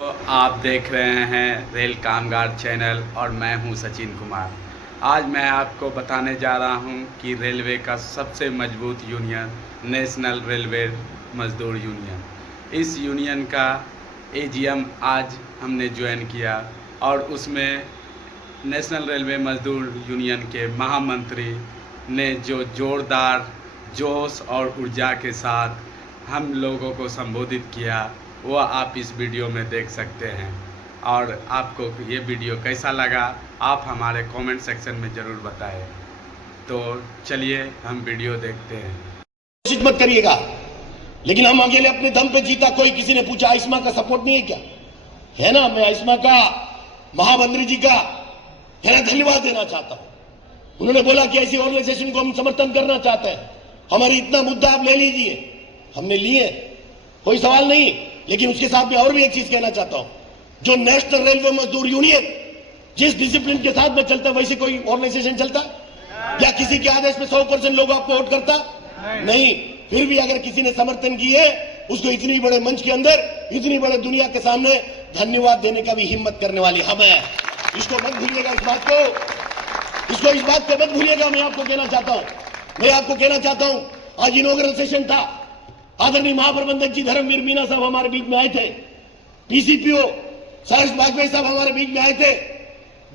तो आप देख रहे हैं रेल कामगार चैनल और मैं हूं सचिन कुमार। आज मैं आपको बताने जा रहा हूं कि रेलवे का सबसे मजबूत यूनियन नेशनल रेलवे मजदूर यूनियन, इस यूनियन का एजीएम आज हमने ज्वाइन किया और उसमें नेशनल रेलवे मजदूर यूनियन के महामंत्री ने जो जोरदार जोश और ऊर्जा के साथ हम लोगों को संबोधित किया वो आप इस वीडियो में देख सकते हैं। और आपको ये वीडियो कैसा लगा आप हमारे कमेंट सेक्शन में ज़रूर बताएं। तो चलिए हम वीडियो देखते हैं। कोशिश मत करिएगा, लेकिन हम अकेले अपने दम पे जीता। कोई किसी ने पूछा आयुष्मा का सपोर्ट नहीं है क्या? है ना, मैं आयुष्मा का महामंत्री जी का है ना धन्यवाद देना चाहता हूं। उन्होंने बोला कि ऐसी ऑर्गेनाइजेशन को हम समर्थन करना चाहते हैं, हमारी इतना मुद्दा आप ले लीजिए। हमने लिए, कोई सवाल नहीं। लेकिन उसके साथ में और भी एक चीज कहना चाहता हूं, जो नेशनल रेलवे मजदूर यूनियन जिस डिसिप्लिन के साथ में चलता है वैसे कोई ऑर्गेनाइजेशन चलता या किसी के आदेश में 100% लोग आपको वोट करता नहीं। फिर भी अगर किसी ने समर्थन किए उसको इतनी बड़े मंच के अंदर, इतनी बड़े दुनिया के सामने धन्यवाद देने का भी हिम्मत करने वाली हम है। इसको मत भूलिएगा, इस बात को मत भूलिएगा। मैं आपको कहना चाहता हूं आज इनॉग्रेशन सेशन था। आदरणीय महाप्रबंधक जी धर्मवीर मीना साहब हमारे बीच में आए थे, पीसीपीओ सरस बागवे साहब हमारे बीच में आए थे,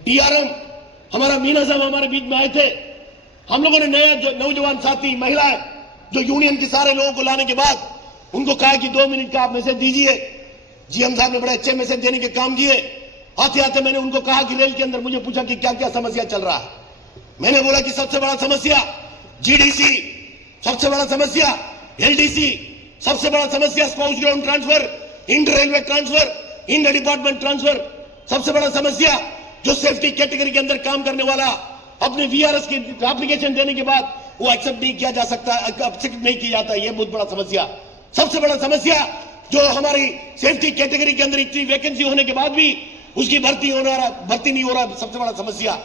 डीआरएम हमारा मीना साहब हमारे बीच में आए थे। हम लोगों ने नया जो नौजवान साथी महिलाएं जो यूनियन के सारे लोगों को लाने के बाद उनको कहा कि 2 मिनट का आप मैसेज दीजिए। जीएम साहब ने बड़े अच्छे मैसेज देने के काम किए। आते आते मैंने उनको कहा कि रेल के अंदर मुझे पूछा कि क्या क्या समस्या चल रहा है। मैंने बोला कि सबसे बड़ा समस्या जीडीसी, सबसे बड़ा समस्या एलडीसी, सबसे बड़ा समस्या spouse ground transfer, inter railway transfer, inter department transfer, सबसे बड़ा समस्या जो सेफ्टी कैटेगरी के अंदर काम करने वाला अपने वीआरएस की एप्लीकेशन देने के बाद वो एक्सेप्ट नहीं किया जा सकता, एक्सेप्ट नहीं किया जाता, ये बहुत बड़ा समस्या। सबसे बड़ा समस्या जो हमारी सेफ्टी कैटेगरी के अंदर इतनी वैकेंसी होने के बाद भी उसकी भर्ती नहीं हो रहा, सबसे बड़ा समस्या।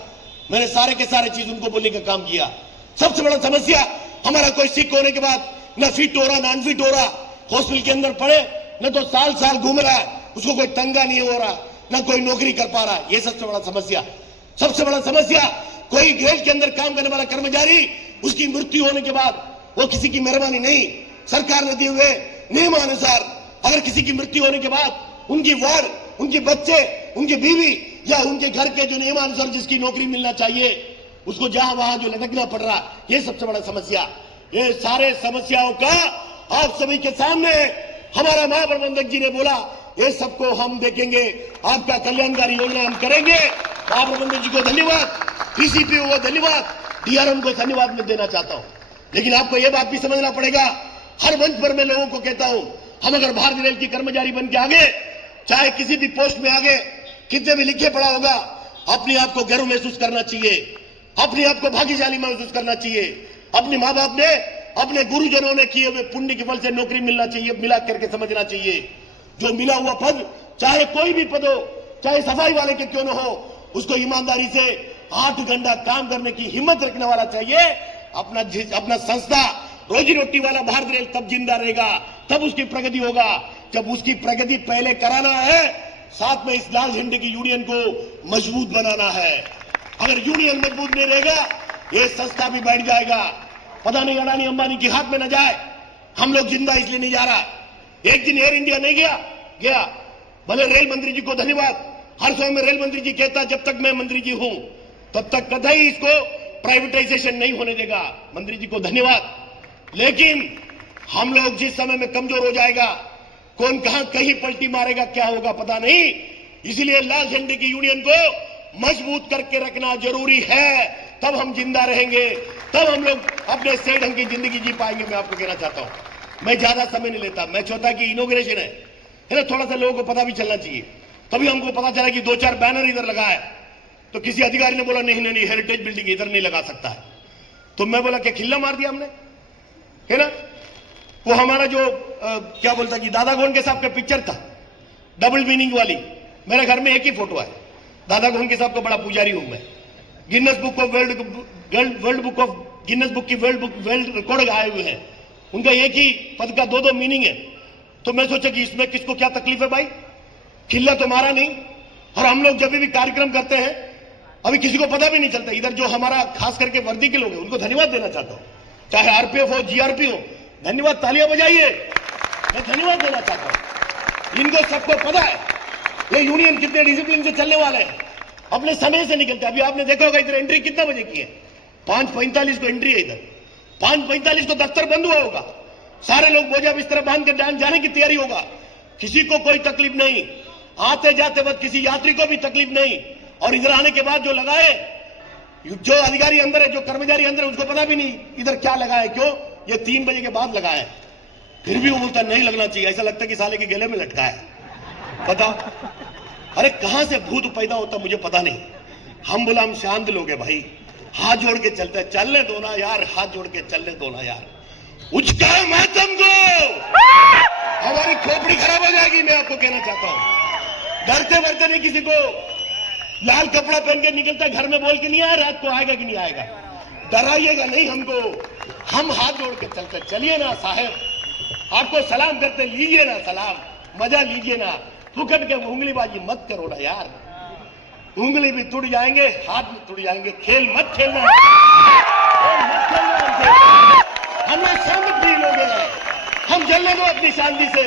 मैंने सारे के सारे चीज उनको बोलने का काम किया। सबसे बड़ा समस्या हमारा कोई सिक होने के बाद न फिट हो रहा न अनफिट हो रहा, हॉस्पिटल के अंदर पड़े न तो साल घूम रहा है, उसको कोई तंगा नहीं हो रहा, न कोई नौकरी कर पा रहा। ये सबसे बड़ा समस्या। सबसे बड़ा समस्या कोई रेल के अंदर काम करने वाला कर्मचारी उसकी मृत्यु होने के बाद वो किसी की मेहरबानी नहीं, सरकार ने दिए हुए नियमानुसार अगर किसी की मृत्यु होने के बाद उनकी वार्ड, उनके बच्चे, उनकी बीवी या उनके घर के जो नियमानुसार जिसकी नौकरी मिलना चाहिए उसको जहां वहां जो लटकना पड़ रहा, ये सबसे बड़ा समस्या। ये सारे समस्याओं का आप सभी के सामने हमारा महाप्रबंधक जी ने बोला ये सबको हम देखेंगे, आपका कल्याणकारी योजना हम करेंगे। महाप्रबंधक जी को धन्यवाद, पीसीपीओ को धन्यवाद, डीआरएम को धन्यवाद मैं देना चाहता हूं। लेकिन आपको यह बात भी समझना पड़ेगा, हर मंच पर मैं लोगों को कहता हूं, हम अगर भारतीय रेल की कर्मचारी बन के आगे, चाहे किसी भी पोस्ट में आगे कितने भी लिखे पड़ा होगा, अपने आप को गर्व महसूस करना चाहिए, अपने आप को भाग्यशाली महसूस करना चाहिए। अपने माँ बाप ने, अपने गुरुजनों ने किए हुए पुण्य के फल से नौकरी मिलना चाहिए, मिला करके समझना चाहिए। जो मिला हुआ पद, चाहे कोई भी पद हो, चाहे सफाई वाले के क्यों न हो, उसको ईमानदारी से 8 घंटा काम करने की हिम्मत रखने वाला चाहिए। अपना संस्था रोजी रोटी वाला भारतीय रेल तब जिंदा रहेगा, तब उसकी प्रगति होगा जब उसकी प्रगति पहले कराना है, साथ में इस लाल झंडे की यूनियन को मजबूत बनाना है। अगर यूनियन मजबूत नहीं रहेगा ये संस्था भी बैठ जाएगा। पता नहीं अडानी अंबानी के हाथ में न जाए। हम लोग जिंदा इसलिए नहीं जा रहा। एक दिन एयर इंडिया नहीं गया भले रेल मंत्री जी को धन्यवाद, हर समय में रेल मंत्री जी कहता जब तक मैं मंत्री जी हूं तब तक कतई इसको प्राइवेटाइजेशन नहीं होने देगा। मंत्री जी को धन्यवाद। लेकिन हम लोग जिस समय में कमजोर हो जाएगा, कौन कहां कहीं पलटी मारेगा, क्या होगा पता नहीं। इसलिए लाल झंडे की यूनियन को मजबूत करके रखना जरूरी है, तब हम जिंदा रहेंगे, तब हम लोग अपने सही ढंग की जिंदगी जी पाएंगे। मैं आपको कहना चाहता हूं, मैं ज्यादा समय नहीं लेता। मैं चाहता कि इनॉग्रेशन है ना, थोड़ा सा लोगों को पता भी चलना चाहिए। तभी हमको पता चला कि 2-4 बैनर इधर लगा है, तो किसी अधिकारी ने बोला नहीं हेरिटेज बिल्डिंग इधर नहीं लगा सकता है। तो मैं बोला क्या खिल्ला मार दिया हमने, है ना। वो हमारा जो क्या बोलता कि दादा गोंडके साहब का पिक्चर था, डबल मीनिंग वाली, मेरे घर में एक ही फोटो है। दादा गोंडके साहब का बड़ा पुजारी हूं मैं। Guinness book of world record आए हुए हैं। उनका एक ही पद का 2-2 मीनिंग है। तो मैं सोचा कि इसमें किसको क्या तकलीफ है भाई, किला तो मारा नहीं। और हम लोग जब भी कार्यक्रम करते हैं अभी किसी को पता भी नहीं चलता। इधर जो हमारा खास करके वर्दी के लोग हैं उनको धन्यवाद देना चाहता हूं, चाहे आरपीएफ हो जीआरपी हो, धन्यवाद, तालियां बजाइए, मैं धन्यवाद देना चाहता हूं। इनको सबको पता है ये यूनियन कितने डिसिप्लिन से चलने वाले हैं, अपने समय से निकलते हैं। अभी आपने देखा होगा इधर एंट्री कितना बजे की है, 5:45 को एंट्री है। इधर 5:45 को दफ्तर बंद हुआ होगा, सारे लोग बोझा बिस्तर बांध कर जाने की तैयारी होगा। किसी को कोई तकलीफ नहीं, आते जाते वक्त किसी यात्री को भी तकलीफ नहीं। और इधर आने के बाद जो लगाए, जो अधिकारी अंदर है, जो कर्मचारी अंदर है, उसको पता भी नहीं इधर क्या लगा है, क्यों ये 3 बजे के बाद लगा है। फिर भी वो बोलता नहीं लगना चाहिए, ऐसा लगता है कि साले के गले में लटका है। बताओ, अरे कहां से भूत पैदा होता मुझे पता नहीं। हम बोला हम शांत लोग हैं भाई, हाथ जोड़ के चलते हैं, चलने दो ना यार, हाथ जोड़ के चलने दो ना यार। उचकाओ मातम को, हमारी खोपड़ी खराब हो जाएगी। मैं आपको कहना चाहता हूं, डरते वरते नहीं किसी को। लाल कपड़ा पहन के निकलता घर में बोल के नहीं आया रात को आएगा कि नहीं आएगा, डराइएगा नहीं हमको। हम हाथ जोड़ के चलते, चलिए ना साहब, आपको सलाम करते, लीजिए ना सलाम, मजा लीजिए ना। फुकट के उंगलीबाजी मत करो ना यार, उंगली भी टूट जाएंगे, हाथ भी टूट जाएंगे। खेल मत खेलना, मत खेलना हमसे। हम लोग शांति लोग हैं, हम जलने दो अपनी शांति से,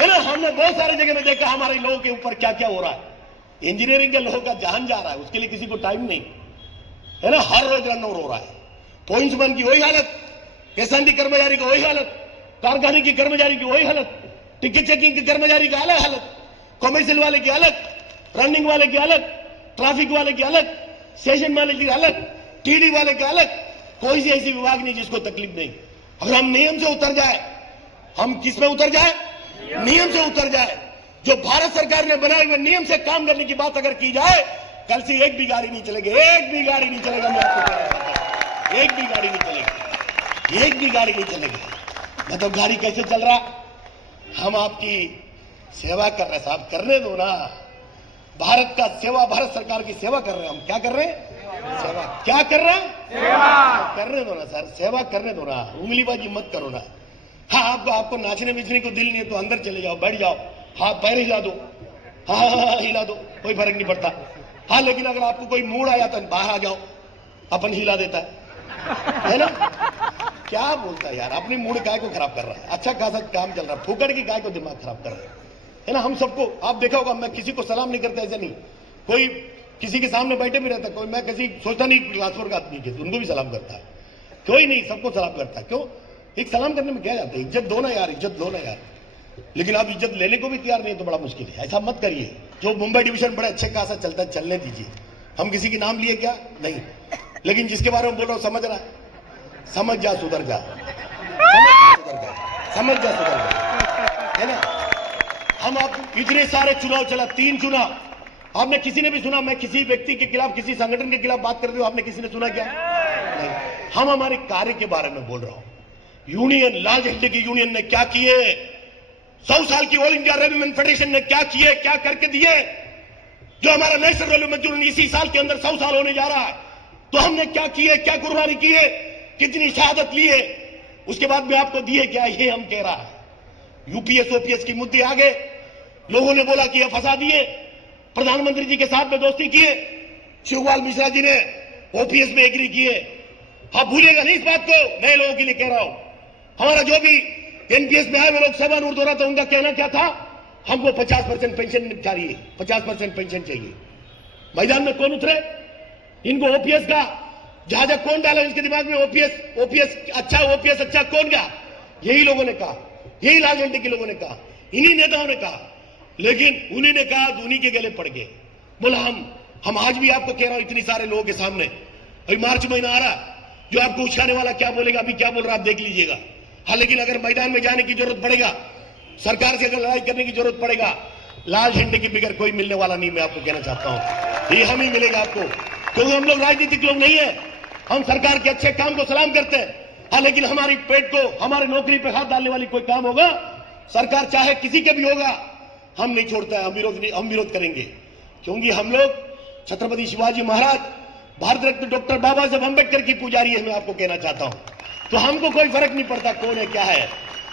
है ना। हमने बहुत सारे जगह में देखा हमारे लोगों के ऊपर क्या क्या हो रहा है। इंजीनियरिंग के लोगों का जान जा रहा है, उसके लिए किसी को टाइम नहीं, है ना। हर रोज रन ओवर हो रहा है। पॉइंट्समैन की वही हालत, एसएनडी कर्मचारी की वही हालत, कारखाने की कर्मचारी की वही हालत, टिकट चेकिंग के कर्मचारी का अलग हालत, कमर्शियल वाले की अलग, रनिंग वाले की अलग, ट्रैफिक वाले की अलग, सेशन वाले की अलग, टीडी वाले की अलग। कोई सी ऐसी विभाग नहीं जिसको तकलीफ नहीं। अगर हम नियम से उतर जाए, हम किस में उतर जाए, नियम से उतर जाए। जो भारत सरकार ने बनाए हुए नियम से काम करने की बात अगर की जाए, कल से एक भी गाड़ी नहीं चलेगी, एक भी गाड़ी नहीं चलेगा। मैं आपको कह रहा हूं, एक भी गाड़ी नहीं चलेगी, एक भी गाड़ी नहीं चलेगी। मतलब गाड़ी कैसे चल रहा, हम आपकी सेवा कर रहे हैं साहब, करने दो ना। भारत का सेवा, भारत सरकार की सेवा कर रहे हैं हम। क्या कर रहे हैं, सेवा। क्या कर रहे हैं, सेवा। करने दो ना सर, सेवा करने दो ना, उंगलीबाजी मत करो ना। हाँ, आपको नाचने बेचने को दिल नहीं है तो अंदर चले जाओ, बैठ जाओ, हाथ पैर हिला दो, हाँ हिला दो, कोई फर्क नहीं पड़ता। हाँ, लेकिन अगर आपको कोई मूड आया तो बाहर आ जाओ, अपन हिला देता है ना। क्या बोलता है यार, अपनी मूड काय को खराब कर रहा है। अच्छा खासा काम चल रहा है, फुकड़ की काय को दिमाग खराब कर रहा है ना। हम सबको आप देखा होगा, मैं किसी को सलाम नहीं करता, ऐसा नहीं। कोई किसी के सामने बैठे भी रहता, कोई मैं किसी सोचता नहीं क्लास 4 का आदमी के उनको भी सलाम करता है, कोई नहीं, सबको सलाम करता है। क्यों, एक सलाम करने में क्या जाता है, इज्जत दो ना यार, इज्जत दो ना यार। लेकिन आप इज्जत लेने को भी तैयार नहीं है तो बड़ा मुश्किल है। ऐसा मत करिए। जो मुंबई डिवीजन बड़े अच्छे खासा चलता है, चलने दीजिए। हम किसी के नाम लिए क्या नहीं, लेकिन जिसके बारे में बोल रहा हूं समझ रहा है, समझ जा सुधर जा, समझ जा सुधर जा, है ना। हम आप इतने सारे चुनाव चला, 3 चुनाव, आपने किसी ने भी सुना मैं किसी व्यक्ति के खिलाफ, किसी संगठन के खिलाफ बात करते हुए आपने किसी ने सुना क्या, नहीं। हम हमारे कार्य के बारे में बोल रहा हूं। यूनियन, लाल झंडे की यूनियन ने क्या किए, 100 साल की ऑल इंडिया रेलवे फेडरेशन ने क्या किए, क्या करके दिए। जो हमारा नेशनल रेलवे मंजूर इसी साल के अंदर 100 साल होने जा रहा है, तो हमने क्या किए, क्या कुर्बानी की है, कितनी शहादत ली है, उसके बाद में आपको दिए क्या, ये हम कह रहा है। यूपीएस ओपीएस की मुद्दे आ गए, लोगों ने बोला कि ये फंसा दिए, प्रधानमंत्री जी के साथ में दोस्ती किए, शिवपाल मिश्रा जी ने ओपीएस में एग्री किए। आप भूलिएगा नहीं इस बात को, नए लोगों के लिए कह रहा हूं। हमारा जो भी एनपीएस में आए वो लोग सेवानिवृत्त हो रहा था, उनका कहना क्या था, हमको 50% पेंशन चाहिए, 50% पेंशन चाहिए। मैदान में कौन उतरे, इनको ओपीएस का जहाजा कौन डाला इसके दिमाग में, ओपीएस अच्छा कौन गया, यही लोगों ने कहा, यही लाल झंडे के लोगों ने कहा, इन्हीं नेताओं ने कहा। लेकिन उन्हीं ने कहा तो उन्हीं के गले पड़ गए। बोला हम आज भी आपको कह रहा हूं इतनी सारे लोगों के सामने, अभी मार्च महीना आ रहा, जो आपको उछाने वाला क्या बोलेगा, अभी क्या बोल रहा आप देख लीजिएगा। हाँ, लेकिन अगर मैदान में जाने की जरूरत पड़ेगा, सरकार से अगर लड़ाई करने की जरूरत पड़ेगा, लाल झंडे के बगैर कोई मिलने वाला नहीं, मैं आपको कहना चाहता हूं। ये हम ही मिलेगा आपको, क्योंकि हम लोग राजनीतिक लोग नहीं है। हम सरकार के अच्छे काम को सलाम करते हैं। हाँ, लेकिन हमारी पेट को, हमारे नौकरी पे हाथ डालने वाली कोई काम होगा, सरकार चाहे किसी के भी होगा, हम नहीं छोड़ते हैं, हम विरोध करेंगे। क्योंकि हम लोग छत्रपति शिवाजी महाराज, भारत रत्न डॉक्टर बाबा साहब अम्बेडकर की पुजारी है, मैं आपको कहना चाहता हूं। तो हमको कोई फर्क नहीं पड़ता कौन है क्या है।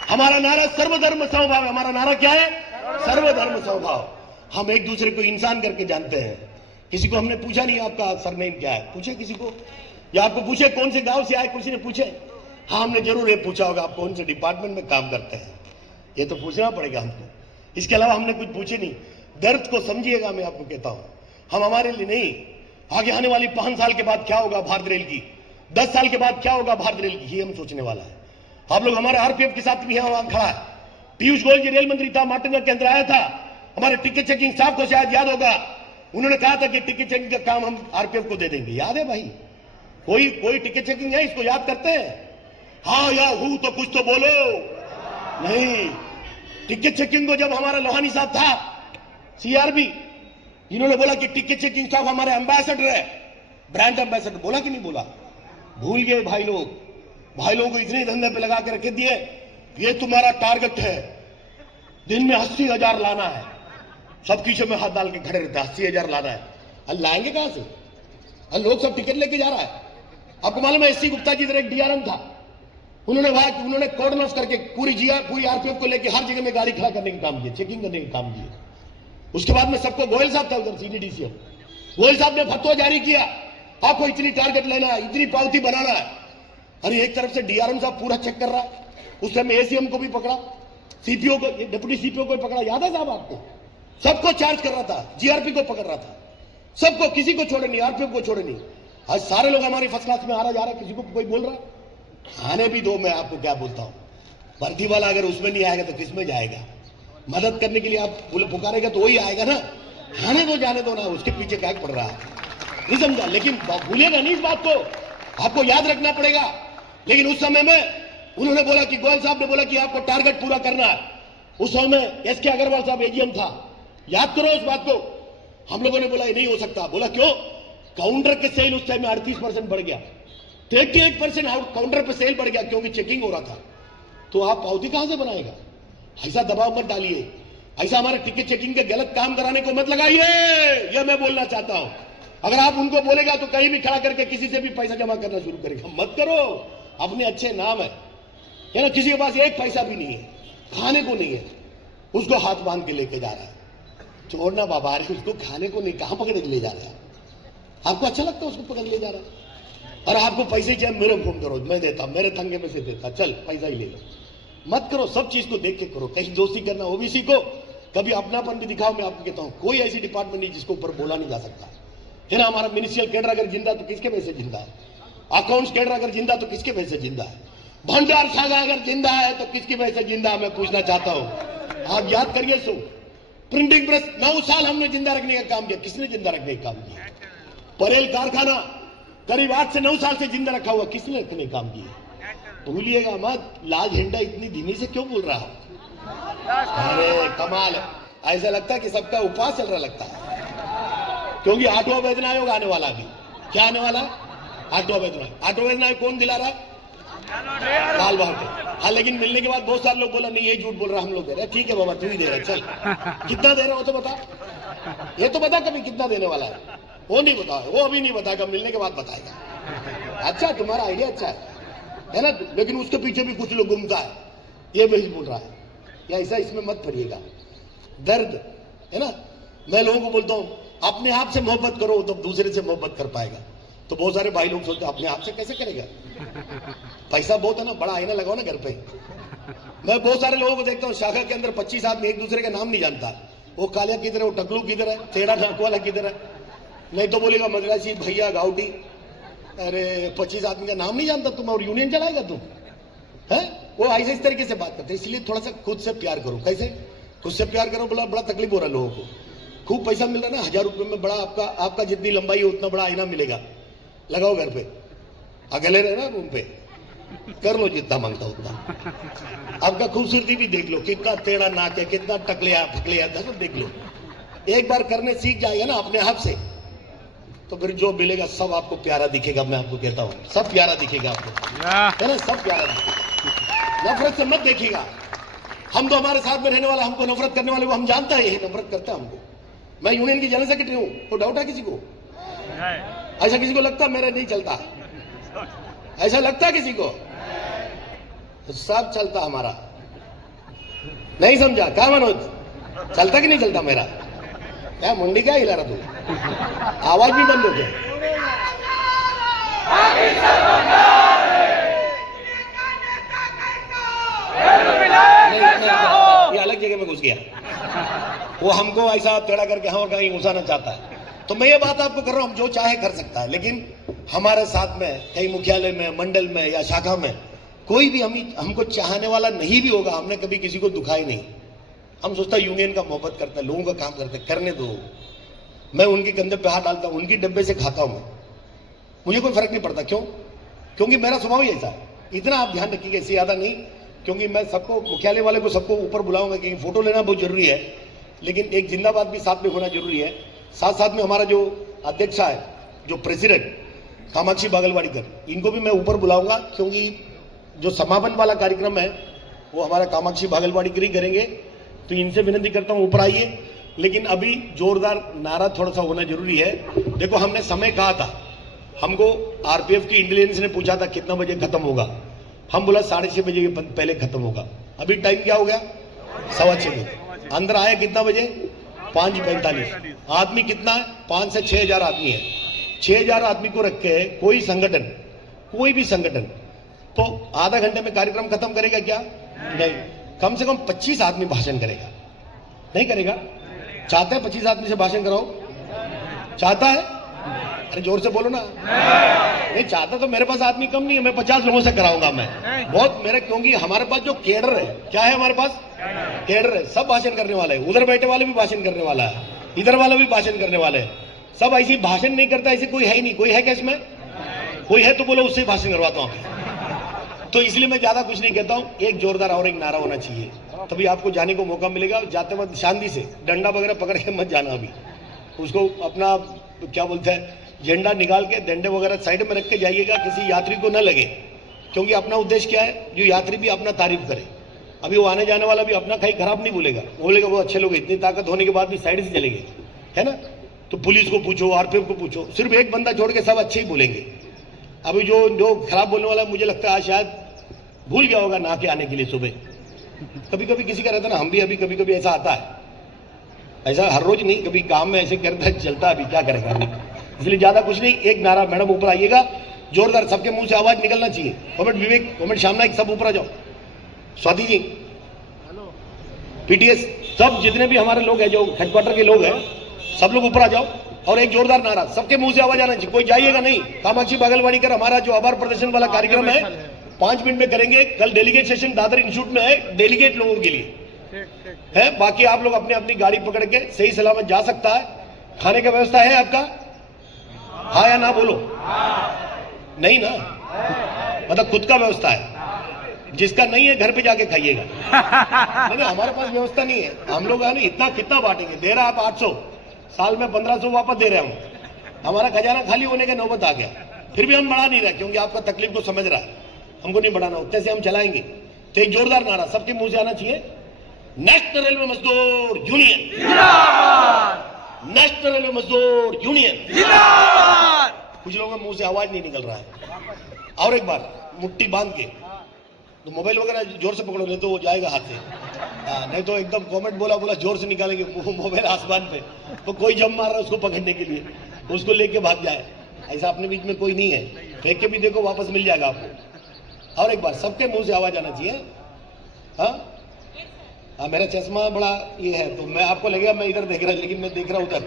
हमारा नारा सर्वधर्म समभाव है। हमारा नारा क्या है, सर्वधर्म समभाव। हम एक दूसरे को इंसान करके जानते हैं। किसी को हमने पूछा नहीं आपका सरनेम क्या है, पूछे किसी को? या आपको पूछे कौन से गांव से आए, किसी ने पूछे? हाँ, हमने जरूर ये पूछा होगा आप कौन से डिपार्टमेंट में काम करते हैं, ये तो पूछना पड़ेगा हमको। इसके अलावा हमने कुछ पूछे नहीं। दर्द को समझिएगा, मैं आपको कहता हूं, हम हमारे लिए नहीं, आगे आने वाली 5 साल के बाद क्या होगा भारत रेल की, 10 साल के बाद क्या होगा भारत रेल की, ये हम सोचने वाला है। आप लोग हमारे आरपीएफ के साथ भी है, वहां खड़ा है। पीयूष गोयल जी रेल मंत्री था, माटंगा के अंदर आया था, हमारे टिकट चेकिंग स्टाफ को शायद याद होगा, उन्होंने कहा था कि टिकट चेकिंग का काम हम आरपीएफ को दे देंगे। याद है भाई? कोई टिकट चेकिंग है, इसको याद करते हैं? हाँ या हूं तो कुछ तो बोलो। नहीं, टिकट चेकिंग को जब हमारा लोहानी साहब था सीआरबी, इन्होंने बोला कि टिकट चेकिंग स्टाफ हमारे एम्बेसडर है, ब्रांड एम्बेसडर, बोला कि नहीं बोला? भूल गए भाई लोग। भाई लोगों को इतने धंधे पे लगा के रखे दिए, ये तुम्हारा टारगेट है, दिन में 80,000 लाना है। सब कीछे में हाथ डाल के खड़े रहते हैं, 80,000 लाना है। अरे लाएंगे कहां से? अरे लोग सब टिकट लेके जा रहा है। आपको मालूम है एससी गुप्ता जी इधर एक डीआरएम था, उन्होंने कॉर्डन ऑफ करके पूरी आरपीएफ को लेके हर जगह में गाड़ी खड़ा करने का काम किया, चेकिंग करने का काम किया। उसके बाद में सबको, गोयल साहब था उधर सीडीडीसीएम, गोयल साहब ने फतवा जारी किया, आपको इतनी टारगेट लेना है, इतनी पावती बनाना है। अरे एक तरफ से डीआरएम साहब पूरा चेक कर रहा है, उस समय एसीएम को भी पकड़ा, सीपीओ को, डिप्टी सीपीओ को पकड़ा, याद है साहब आपको? सबको चार्ज कर रहा था, जीआरपी को पकड़ रहा था, सबको, किसी को छोड़े नहीं, आरपीएफ को छोड़े नहीं। आज सारे लोग हमारी फर्स्ट क्लास में आ रहा जा रहा है, किसी को कोई बोल रहा है? आने भी दो, मैं आपको क्या बोलता हूं, भर्ती वाला अगर उसमें नहीं आएगा तो किस में जाएगा? मदद करने के लिए आप पुकारेगा तो वही आएगा ना। आने दो, जाने दो ना, उसके पीछे क्या पड़ रहा है, नहीं समझा? लेकिन भूलिएगा नहीं इस बात को, आपको याद रखना पड़ेगा। लेकिन उस समय में उन्होंने बोला कि, गोयल साहब ने बोला कि आपको टारगेट पूरा करना है। उस समय में एसके अग्रवाल साहब एजीएम था, याद करो उस बात को। हम लोगों ने बोला ये नहीं हो सकता। बोला क्यों? काउंटर के सेल उस टाइम में 38% बढ़ गया, 38% काउंटर पे सेल बढ़ गया, क्योंकि चेकिंग हो रहा था। तो आप पावती कहां से बनाएगा? ऐसा दबाव मत डालिए, ऐसा हमारे टिकट चेकिंग के गलत काम कराने को मत लगाइए, यह मैं बोलना चाहता हूं। अगर आप उनको बोलेगा तो कहीं भी खड़ा करके किसी से भी पैसा जमा करना शुरू करेगा, मत करो। अपने अच्छे नाम है ना, किसी के पास एक पैसा भी नहीं है, खाने को नहीं है, उसको हाथ बांध के लेके जा रहा है। छोड़ना बाबा, उसको खाने को नहीं, कहां पकड़ के ले जा रहा है? आपको अच्छा लगता है उसको पकड़ ले जा रहा है? और आपको पैसे चाहिए, मेरे फोन करो, मैं देता, मेरे तंगे में से देता, चल पैसा ही ले लो। मत करो, सब चीज को देख के करो। कहीं दोस्ती करना वो भी सीखो, कभी अपनापन भी दिखाओ। मैं आपको कहता हूं, कोई ऐसी डिपार्टमेंट नहीं जिसको ऊपर बोला नहीं जा सकता है ना। हमारा मिनिस्ट्रियल कैडर अगर जिंदा तो किसके वजह से जिंदा है? अकाउंट्स कैडर अगर जिंदा तो किसके वजह से जिंदा है? भंडार सागा अगर जिंदा है तो किसकी वजह से जिंदा है? मैं पूछना चाहता हूं, आप याद करिए। सो प्रिंटिंग प्रेस 9 साल हमने जिंदा रखने का काम किया। किसने जिंदा रखने का काम किया? परेल कारखाना करीब 8 से 9 साल से जिंदा रखा हुआ, किसने रखने का काम किया? भूलिएगा मत। लाल झंडा इतनी धीमी से क्यों बोल रहा है? अरे कमाल है, ऐसा लगता है कि सबका उपवास चल रहा लगता है, क्योंकि आठवां वेतन आयोग आने वाला। अभी क्या आने वाला है? आठवां वेतन आयोग। आठवां वेतन आयोग कौन दिला रहा है? लाल बहादुर। हाँ, लेकिन मिलने के बाद बहुत सारे लोग बोला नहीं ये झूठ बोल रहा, हम लोग दे रहे। ठीक है बाबा, तू ही दे रहा, चल कितना दे रहा हो तो बता, ये तो बता कभी कितना देने वाला है। वो नहीं बता, वो अभी नहीं बताएगा, मिलने के बाद बताएगा। अच्छा, तुम्हारा आइडिया अच्छा है ना, लेकिन उसके पीछे भी कुछ लोग घूमता है, ये वही बोल रहा है, या ऐसा इसमें मत पड़िएगा। दर्द है ना, मैं लोगों को बोलता हूँ अपने आप से मोहब्बत करो तो दूसरे से मोहब्बत कर पाएगा। तो बहुत सारे भाई लोग सोचते अपने आप से कैसे करेगा, पैसा बहुत है ना, बड़ा आईना लगाओ ना घर पे। मैं बहुत सारे लोगों को देखता हूँ शाखा के अंदर 25 आदमी एक दूसरे का नाम नहीं जानता। वो कालिया किधर है, वो टकलू किधर है, टेढ़ा नाक वाला किधर है, नहीं तो बोलेगा मद्रासी भैया गाउटी। अरे 25 आदमी का नाम नहीं जानता तुम और यूनियन चलाएगा तुम? है वो ऐसे इस तरीके से बात करते। इसलिए थोड़ा सा खुद से प्यार करो। कैसे खुद से प्यार करो? बड़ा तकलीफ हो रहा है लोगों को। खूब पैसा मिल रहा है ना, 1000 रुपए में बड़ा आपका जितनी लंबाई है उतना बड़ा आईना मिलेगा, लगाओ घर पे, अकेले रहे ना रूम पे, कर लो जितना मांगता उतना। आपका खूबसूरती भी देख लो, कितना टेढ़ा नाक है, कितना टकलिया सब देख लो। एक बार करने सीख जाएगा ना अपने आप से, तो फिर जो मिलेगा सब आपको प्यारा दिखेगा। मैं आपको कहता हूँ सब प्यारा दिखेगा आपको, है ना, सब प्यारा दिखेगा। नफरत से मत देखिएगा। हम तो हमारे साथ में रहने वाला, हमको नफरत करने वाले वो हम जानता है, यही नफरत करता है हमको। मैं यूनियन की जनरल सेक्रेटरी हूँ, तो डाउट है किसी को? ऐसा किसी को लगता मेरा नहीं चलता? ऐसा लगता किसी को? तो सब चलता हमारा। नहीं समझा क्या मनोज? चलता कि नहीं चलता मेरा? क्या मंडी क्या हिला रहा तू? आवाज भी बंद हो गया। ये अलग जगह में घुस गया, वो हमको ऐसा टेढ़ा करके हम कहीं घुसाना चाहता है। तो मैं ये बात आपको कर रहा हूं, हम जो चाहे कर सकता है, लेकिन हमारे साथ में कहीं मुख्यालय में, मंडल में या शाखा में कोई भी हमको चाहने वाला नहीं भी होगा। हमने कभी किसी को दुखाई नहीं। हम सोचता यूनियन का मोहब्बत करता है, लोगों का काम करते, करने दो। मैं उनके कंधे पे हाथ डालता हूं, उनकी डब्बे से खाता हूं, मुझे कोई फर्क नहीं पड़ता। क्यों? क्योंकि मेरा स्वभाव ही ऐसा है। इतना आप ध्यान रखिएगा, इससे ज्यादा नहीं, क्योंकि मैं सबको, मुख्यालय वाले को सबको ऊपर बुलाऊंगा, क्योंकि फोटो लेना बहुत जरूरी है, लेकिन एक जिंदाबाद भी साथ में होना जरूरी है। साथ साथ में हमारा जो अध्यक्ष है, जो प्रेसिडेंट कामाक्षी बागलवाड़ीकर, इनको भी मैं ऊपर बुलाऊंगा, क्योंकि जो समापन वाला कार्यक्रम है वो हमारा कामाक्षी बागलवाड़ीकर ही करेंगे। तो इनसे विनती करता हूं ऊपर आइए, लेकिन अभी जोरदार नारा थोड़ा सा होना जरूरी है। देखो, हमने समय कहा था, हमको आरपीएफ की इंटेलिजेंस ने पूछा था कितना बजे खत्म होगा, हम बोला 6:30 बजे के पहले खत्म होगा। अभी टाइम क्या हो गया? 6:15 बजे। अंदर आए कितना बजे? 5:45। आदमी कितना है? 5 से 6 हजार आदमी है। 6 हजार आदमी को रख के कोई संगठन, कोई भी संगठन तो आधा घंटे में कार्यक्रम खत्म करेगा क्या? नहीं। कम से कम 25 आदमी भाषण करेगा। नहीं करेगा? चाहते हैं 25 आदमी से भाषण कराओ? चाहता है? अरे जोर से बोलो ना। नहीं चाहता तो मेरे पास आदमी कम नहीं है, मैं 50 लोगों से कराऊंगा मैं बहुत मेरे, क्योंकि हमारे पास जो केडर है, क्या है हमारे पास? केडर है, सब भाषण करने वाले हैं। उधर बैठे वाले भी भाषण करने वाला है, इधर वाला भी भाषण करने वाले हैं। सब ऐसी भाषण नहीं करता, ऐसे कोई है ही नहीं। कोई है क्या इसमें? कोई है तो बोलो, उससे भाषण करवाता हूँ। तो इसलिए मैं ज्यादा कुछ नहीं कहता हूँ। एक जोरदार और एक नारा होना चाहिए, तभी आपको जाने को मौका मिलेगा। जाते वक्त शांति से डंडा वगैरह पकड़ के मत जाना। अभी उसको अपना क्या बोलते हैं, झंडा निकाल के डंडे वगैरह साइड में रख के जाइएगा, किसी यात्री को न लगे, क्योंकि अपना उद्देश्य क्या है, जो यात्री भी अपना तारीफ करे। अभी वो आने जाने वाला भी अपना कहीं खराब नहीं बोलेगा, बोलेगा वो अच्छे लोग, इतनी ताकत होने के बाद भी साइड से चलेंगे, है ना। तो पुलिस को पूछो, आरपीएफ को पूछो, सिर्फ एक बंदा छोड़ के सब अच्छे ही बोलेंगे। अभी जो खराब बोलने वाला, मुझे लगता है आज शायद भूल गया होगा नहा के आने के लिए सुबह। कभी कभी किसी का रहता ना, हम भी अभी कभी कभी ऐसा आता है, ऐसा हर रोज नहीं, कभी काम में ऐसे करता चलता, अभी क्या करेगा अभी। इसलिए ज्यादा कुछ नहीं, एक नारा। मैडम ऊपर आइएगा, जोरदार, सबके मुंह से आवाज निकलना चाहिए। कॉमेंट विवेक, कॉमेंट श्याम नाइक, सब ऊपर आ जाओ। स्वाति जी, पीटीएस, सब जितने भी हमारे लोग हैं, जो हेडक्वार्टर के लोग हैं, सब लोग ऊपर आ जाओ। और एक जोरदार नारा, सबके मुंह से आवाज आना चाहिए, कोई जाइएगा नहीं। कामाक्षी बागलवाड़ीकर हमारा जो आभार प्रदर्शन वाला कार्यक्रम है 5 मिनट में करेंगे। कल डेलीगेट सेशन दादर इंस्टीट्यूट में है, डेलीगेट लोगों के लिए है। बाकी आप लोग अपनी अपनी गाड़ी पकड़ के सही सलामत जा सकता है। खाने का व्यवस्था है आपका? हाँ या ना बोलो? नहीं ना, मतलब खुद का व्यवस्था है। जिसका नहीं है घर पे जाके खाइएगा। नहीं, हमारे पास व्यवस्था नहीं है। हम लोग है ना, इतना कितना बांटेंगे? दे रहा आप 800, साल में 1500 वापस दे रहे हूं। हमारा खजाना खाली होने का नौबत आ गया, फिर भी हम बढ़ा नहीं रहे, क्योंकि आपका तकलीफ को समझ रहा है। हमको नहीं बढ़ाना, उतने से हम चलाएंगे। तो एक जोरदार नारा सबके मुंह से आना चाहिए, नेशनल रेलवे मजदूर यूनियन जिंदाबाद, नेशनल रेलवे मजदूर यूनियन जिंदाबाद। कुछ लोगों के मुंह से आवाज नहीं निकल रहा है। और एक बार मुट्ठी बांध के, तो मोबाइल वगैरह जोर से पकड़ो, नहीं तो वो जाएगा हाथ से। नहीं तो एकदम कमेंट बोला जोर से निकालेंगे, मोबाइल आसमान पे, तो कोई जम मार रहा है उसको पकड़ने के लिए, उसको लेके भाग जाए। ऐसा अपने बीच में कोई नहीं है, फेंक के भी देखो वापस मिल जाएगा आपको। और एक बार सबके मुंह से आवाज आना चाहिए। हाँ, मेरा चश्मा बड़ा ये है, तो मैं आपको लगेगा मैं इधर देख रहा हूं, लेकिन मैं देख रहा हूं उधर।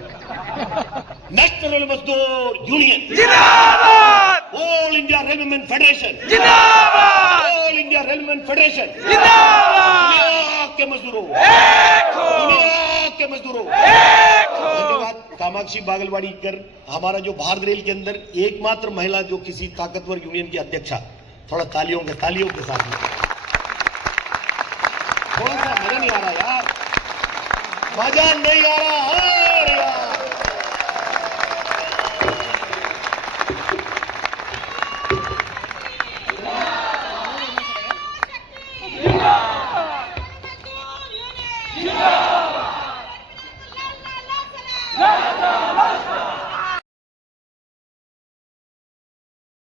नेशनल मजदूर यूनियन जिंदाबाद, ऑल इंडिया रेलवेमैन फेडरेशन जिंदाबाद, ऑल इंडिया रेलवेमैन फेडरेशन जिंदाबाद। दुनिया के मजदूरों एक हो, दुनिया के मजदूरों एक हो। धन्यवाद। कामाक्षी बागलवाड़ीकर हमारा जो भारत रेल के अंदर एकमात्र महिला जो किसी ताकतवर यूनियन की अध्यक्षा। थोड़ा तालियों के साथ में। थोड़ा सा मजा नहीं आ रहा यार, मजा नहीं आ रहा।